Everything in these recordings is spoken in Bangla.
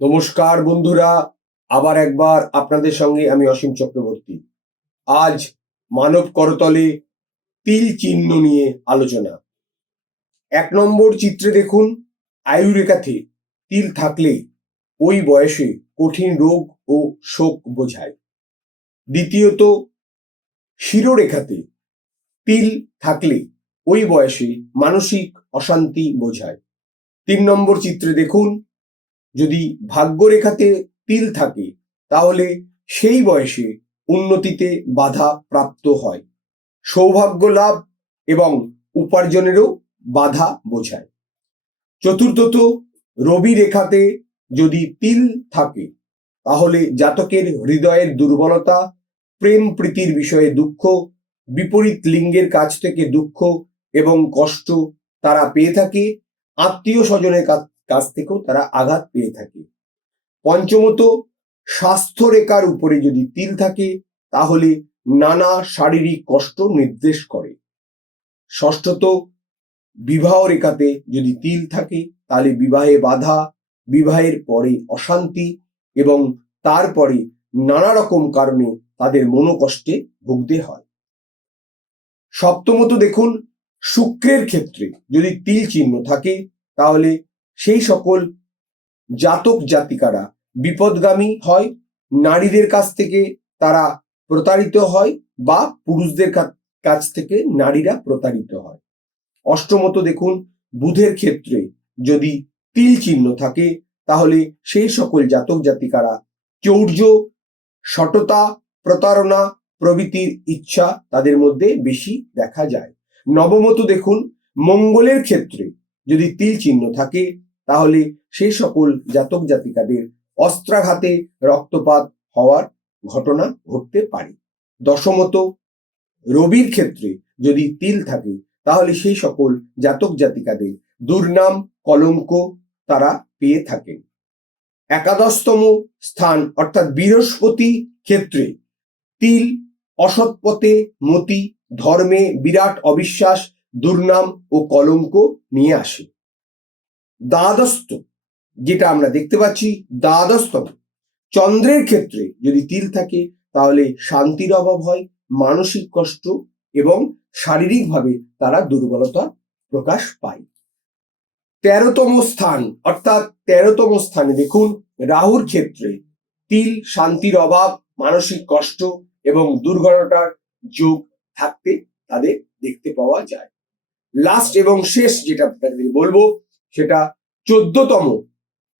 নমস্কার বন্ধুরা, আবার একবার আপনাদের সঙ্গে আমি অসীম চক্রবর্তী। আজ মানব করতলে তিল চিহ্ন নিয়ে আলোচনা। 1 নম্বর চিত্রে দেখুন, আয়ুরেখাতে তিল থাকলে ওই বয়সে কঠিন রোগ ও শোক বোঝায়। দ্বিতীয়ত, শিরোরেখাতে তিল থাকলে ওই বয়সে মানসিক অশান্তি বোঝায়। 3 নম্বর চিত্রে দেখুন, যদি ভাগ্যরেখাতে তিল থাকে তাহলে সেই বয়সে উন্নতিতে বাধা প্রাপ্ত হয়, সৌভাগ্য লাভ এবং উপার্জনেরও বাধা বোঝায়। চতুর্থত, রবি রেখাতে যদি তিল থাকে তাহলে জাতকের হৃদয়ের দুর্বলতা, প্রেম প্রীতির বিষয়ে দুঃখ, বিপরীত লিঙ্গের কাছ থেকে দুঃখ এবং কষ্ট তারা পেয়ে থাকে, আত্মীয় স্বজনের কাছ থেকেও তারা আঘাত পেয়ে থাকে। পঞ্চমত, স্বাস্থ্য রেখার উপরে যদি তিল থাকে তাহলে নানা শারীরিক কষ্ট নির্দেশ করে। ষষ্ঠত, বিবাহ রেখাতে যদি তিল থাকে তাহলে বিবাহে বাধা, বিবাহের পরে অশান্তি এবং তারপরে নানা রকম কারণে তাদের মনোকষ্টে ভুগতে হয়। সপ্তমত দেখুন, শুক্রের ক্ষেত্রে যদি তিল চিহ্ন থাকে তাহলে সেই সকল জাতক জাতিকারা বিপদগামী হয়, নারীদের কাছ থেকে তারা প্রতারিত হয় বা পুরুষদের কাছ থেকে নারীরা প্রতারিত হয়। অষ্টমত দেখুন, বুধের ক্ষেত্রে যদি তিল চিহ্ন থাকে তাহলে সেই সকল জাতক জাতিকারা চৌর্য, সততা, প্রতারণা প্রভৃতির ইচ্ছা তাদের মধ্যে বেশি দেখা যায়। নবমত দেখুন, মঙ্গলের ক্ষেত্রে যদি তিল চিহ্ন থাকে তাহলে সেই সকল জাতক জাতিকাদের অস্ত্রাঘাতে রক্তপাত হওয়ার ঘটনা ঘটতে পারে। দশমত, রবির ক্ষেত্রে যদি তিল থাকে তাহলে সেই সকল জাতক জাতিকাদের দুর্নাম, কলঙ্ক তারা পেয়ে থাকেন। একাদশতম স্থান অর্থাৎ বৃহস্পতি ক্ষেত্রে তিল অসৎ পথে মতি, ধর্মে বিরাট অবিশ্বাস, দুর্নাম ও কলঙ্ক নিয়ে আসে। দ্বাদশত যেটা আমরা দেখতে পাচ্ছি, দ্বাদশতম চন্দ্রের ক্ষেত্রে যদি তিল থাকে তাহলে শান্তির অভাব হয়, মানসিক কষ্ট এবং শারীরিকভাবে তারা দুর্বলতা প্রকাশ পায়। 13তম স্থান অর্থাৎ 13তম স্থানে দেখুন, রাহুর ক্ষেত্রে তিল শান্তির অভাব, মানসিক কষ্ট এবং দুর্ঘটনার যোগ থাকতে তাদের দেখতে পাওয়া যায়। লাস্ট এবং শেষ যেটা আপনাদের বলবো সেটা 14তম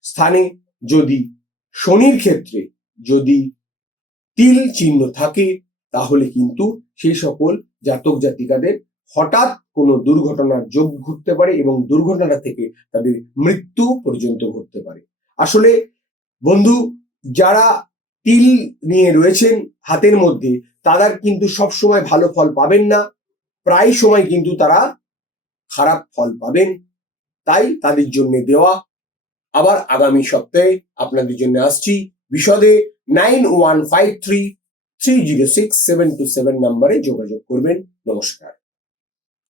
স্থানে যদি শনির ক্ষেত্রে যদি তিল চিহ্ন থাকে তাহলে কিন্তু সেই সকল জাতক জাতিকাদের হঠাৎ কোনো দুর্ঘটনার যোগ ঘটতে পারে এবং দুর্ঘটনা থেকে তাদের মৃত্যু পর্যন্ত ঘটতে পারে। আসলে বন্ধু, যারা তিল নিয়ে রয়েছেন হাতের মধ্যে তারা কিন্তু সবসময় ভালো ফল পাবেন না, প্রায় সময় কিন্তু তারা খারাপ ফল পাবেন। তাই তাদের জন্য দেওয়া। আবার আগামী সপ্তাহে আপনাদের জন্য আসছি বিশদে। 9153306727 নম্বরে যোগাযোগ করবেন। নমস্কার।